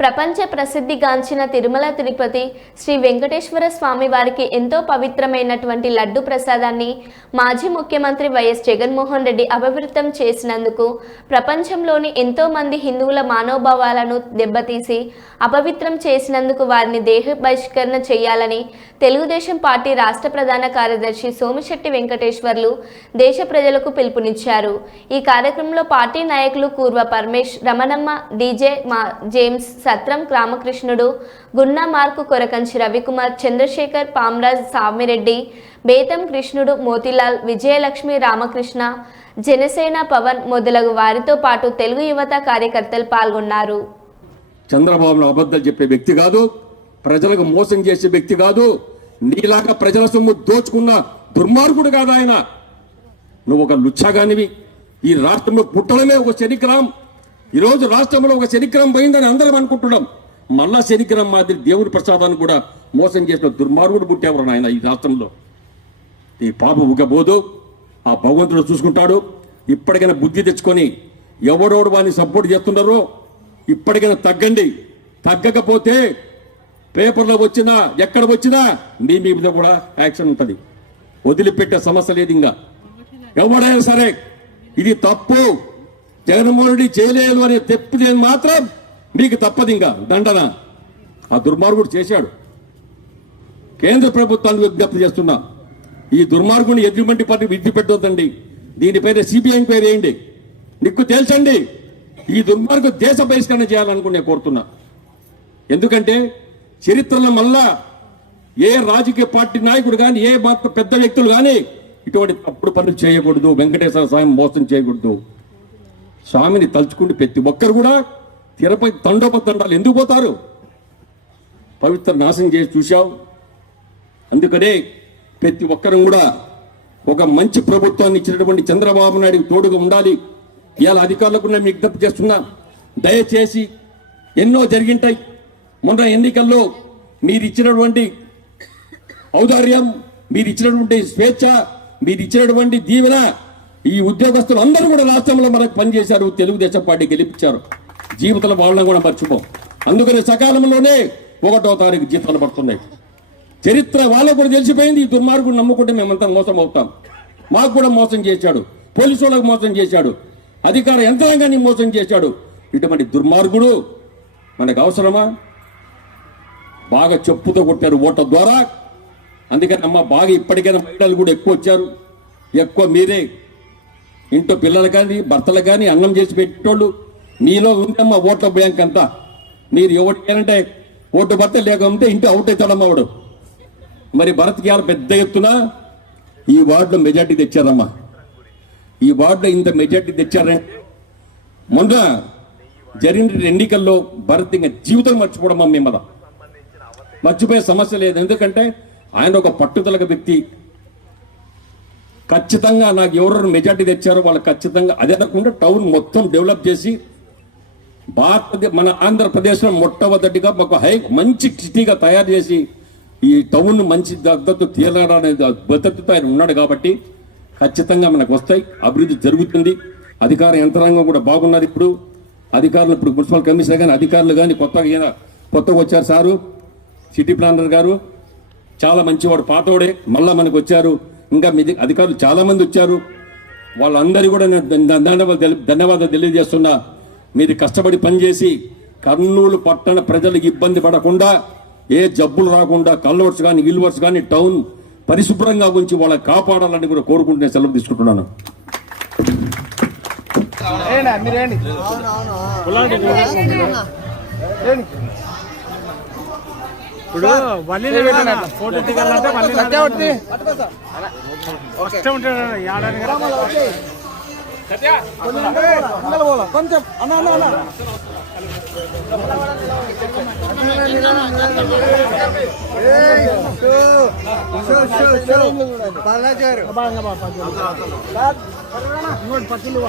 ప్రపంచ ప్రసిద్ధిగాంచిన తిరుమల తిరుపతి శ్రీ వెంకటేశ్వర స్వామి వారికి ఎంతో పవిత్రమైనటువంటి లడ్డు ప్రసాదాన్ని మాజీ ముఖ్యమంత్రి వైఎస్ జగన్మోహన్ రెడ్డి అపవిత్రం చేసినందుకు ప్రపంచంలోని ఎంతో మంది హిందువుల మనోభావాలను దెబ్బతీసి అపవిత్రం చేసినందుకు వారిని దేహ బహిష్కరణ చేయాలని తెలుగుదేశం పార్టీ రాష్ట్ర ప్రధాన కార్యదర్శి సోమిశెట్టి వెంకటేశ్వర్లు దేశ ప్రజలకు పిలుపునిచ్చారు। ఈ కార్యక్రమంలో పార్టీ నాయకులు కూర్వ పరమేష్, రమణమ్మ, డీజే జేమ్స్, సత్రం రామకృష్ణుడు, గున్నా మార్కు, కొరకంచి రవికుమార్, చంద్రశేఖర్, పామరాజ్, సామిరెడ్డి, బేతం కృష్ణుడు, మోతిలాల్, విజయలక్ష్మి, రామకృష్ణ, జనసేన పవన్ మొదలగు వారితో పాటు తెలుగు యువత కార్యకర్తలు పాల్గొన్నారు। చంద్రబాబు అబద్ధాలు చెప్పే వ్యక్తి కాదు, ప్రజలకు మోసం చేసే వ్యక్తి కాదు, నీలాగా ప్రజల సొమ్ము దోచుకున్న దుర్మార్గుడు కాదు ఆయన। నువ్వు ఒక లుచ్చగానివి। ఈ రాష్ట్రంలో పుట్టడమే ఒక శనిగ్రహం। ఈరోజు రాష్ట్రంలో ఒక శనిగ్రహం పోయిందని అందరం అనుకుంటున్నాం। మళ్ళా శనిగ్రహం మాదిరి దేవుడి ప్రసాదాన్ని కూడా మోసం చేసిన దుర్మార్గుడు పుట్టేవారు ఆయన ఈ రాష్ట్రంలో। ఈ పాప ఉగబోదు, ఆ భగవంతుడు చూసుకుంటాడు। ఇప్పటికైనా బుద్ధి తెచ్చుకొని ఎవడోడు వాడిని సపోర్ట్ చేస్తున్నారో ఇప్పటికైనా తగ్గండి। తగ్గకపోతే పేపర్లో వచ్చినా ఎక్కడ వచ్చినా మీ మీద కూడా యాక్షన్ ఉంటుంది। వదిలిపెట్టే సమస్య లేదు। ఇంకా ఎవడైనా సరే ఇది తప్పు, జగన్మోహన్ రెడ్డి చేయలేదు అని తెప్పితే మాత్రం మీకు తప్పదు ఇంకా దండన। ఆ దుర్మార్గుడు చేశాడు। కేంద్ర ప్రభుత్వాన్ని విజ్ఞప్తి చేస్తున్నా, ఈ దుర్మార్గుని ఎదురుమంటి పార్టీ విధి పెట్టొద్దండి। దీనిపైన సిబిఐ ఎంక్వైరీ వేయండి, నీకు తెలుసండి। ఈ దుర్మార్గు దేశ బహిష్కరణ చేయాలనుకుని నేను కోరుతున్నా। ఎందుకంటే చరిత్రలో మళ్ళా ఏ రాజకీయ పార్టీ నాయకుడు కానీ ఏ పెద్ద వ్యక్తులు కానీ ఇటువంటి తప్పుడు పనులు చేయకూడదు। వెంకటేశ్వర స్వామి మోసం చేయకూడదు। స్వామిని తలుచుకుంటే ప్రతి ఒక్కరు కూడా తిరుపతి తండోపతండాలు ఎందుకు పోతారు? పవిత్ర నాశనం చేసి చూశావు। అందుకనే ప్రతి ఒక్కరు కూడా ఒక మంచి ప్రభుత్వాన్ని ఇచ్చినటువంటి చంద్రబాబు నాయుడు తోడుగా ఉండాలి। ఇవాళ అధికారులకు నేను విజ్ఞప్తి చేస్తున్నా, దయచేసి ఎన్నో జరిగింటాయి। మొన్న ఎన్నికల్లో మీరు ఇచ్చినటువంటి ఔదార్యం, మీరు ఇచ్చినటువంటి స్వేచ్ఛ, మీరు ఇచ్చినటువంటి దీవెన, ఈ ఉద్యోగస్తులు అందరూ కూడా రాష్ట్రంలో మనకు పనిచేశారు, తెలుగుదేశం పార్టీ గెలిపించారు। జీవితంలో వాళ్ళని కూడా మర్చిపోం। అందుకని సకాలంలోనే 1వ తారీఖు జీతాలు పడుతున్నాయి। చరిత్ర వాళ్ళకు కూడా తెలిసిపోయింది, ఈ దుర్మార్గుడు నమ్ముకుంటే మేమంతా మోసం అవుతాం। మాకు కూడా మోసం చేశాడు, పోలీసు వాళ్ళకు మోసం చేశాడు, అధికార యంత్రాంగాన్ని మోసం చేశాడు। ఇటువంటి దుర్మార్గుడు మనకు అవసరమా? బాగా చెప్పుతో కొట్టారు ఓట్ల ద్వారా। అందుకని అమ్మ బాగా ఇప్పటికైనా మహిళలు కూడా ఎక్కువ వచ్చారు, ఎక్కువ మీరే ఇంట్లో పిల్లలు కానీ భర్తలు కానీ అన్నం చేసి పెట్టేటోళ్ళు మీలో ఉందమ్మా ఓట్ల బ్యాంక్ అంతా। మీరు ఎవరికేనంటే ఓటు భర్త లేకపోతే ఇంటి అవుట్ అవుతాడమ్మా వాడు। మరి భరత్కి యారు పెద్ద ఎత్తున ఈ వార్డులో మెజార్టీ తెచ్చారమ్మా। ఈ వార్డులో ఇంత మెజార్టీ తెచ్చారంటే మొన్న జరిగిన ఎన్నికల్లో భరత్ ఇంకా జీవితం మర్చిపోవడమ్మా మిమ్మల్ని మర్చిపోయే సమస్య లేదు। ఎందుకంటే ఆయన ఒక పట్టుదల వ్యక్తి। ఖచ్చితంగా నాకు ఎవరెవరు మెజార్టీ తెచ్చారో వాళ్ళు ఖచ్చితంగా అదే కాకుండా టౌన్ మొత్తం డెవలప్ చేసి మన ఆంధ్రప్రదేశ్లో మొట్టమొదటిగా ఒక మంచి సిటీగా తయారు చేసి ఈ టౌన్ మంచి దత్తు తీరాలనే భద్రతతో ఆయన ఉన్నాడు కాబట్టి ఖచ్చితంగా మనకు వస్తాయి, అభివృద్ధి జరుగుతుంది। అధికార యంత్రాంగం కూడా బాగున్నారు। ఇప్పుడు అధికారులు, ఇప్పుడు మున్సిపల్ కమిషనర్ కానీ అధికారులు కానీ కొత్తగా వచ్చారు సారు, సిటీ ప్లానర్ గారు చాలా మంచివాడు, పాతోడే మళ్ళా మనకు వచ్చారు। ఇంకా మీ అధికారులు చాలా మంది వచ్చారు, వాళ్ళందరూ కూడా ధన్యవాదాలు తెలియజేస్తున్నా। మీరు కష్టపడి పనిచేసి కర్నూలు పట్టణ ప్రజలకు ఇబ్బంది పడకుండా, ఏ జబ్బులు రాకుండా కల్వర్స్ కానీ గిల్వర్స్ కానీ టౌన్ పరిశుభ్రంగా ఉంచి వాళ్ళని కాపాడాలని కూడా కోరుకుంటున్నా సెలవు తీసుకుంటున్నాను। ఇప్పుడు ఫోటో దిగాలంటే కష్టం ఉంటుంది కొంచెం పక్కలు